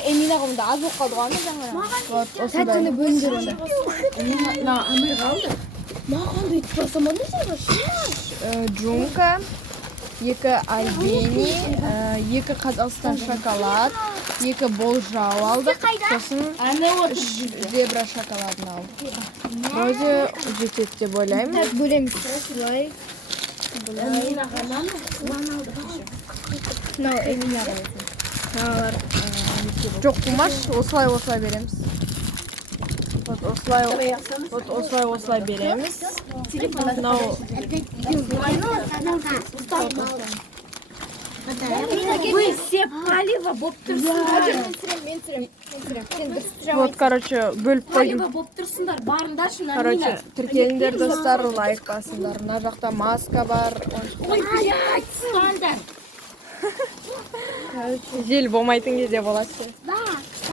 Эминаға мында аз болып қалды ғой ана жаңа. Вот осындай. Тәттіні бөліндір оны. На Амир қалды. Маған да үйтіп барсам ана жерге. Джунка, 2 альбени, 2 Қазақстан шоколад, 2 болжау алдық. Сосын 3 зебра шоколадын алдық. Вроде жетеді деп ойлаймын. Так бөлеміз. Былай. Мынау Эминаға. Мыналар Жоқ қумаш, осылай береміз. Вот осылай береміз. Мынау Вы все палево болып тұрсыңдар. мен түсірем. вот, короче, бөліп қойдым. Палево болып тұрсыңдар. Барындаршы Короче, тіркеліңдер достар, лайк басыңдар. Мына жақта маска бар. Ой, блядь, сылаңдар. Жел болмайтын кезде болады.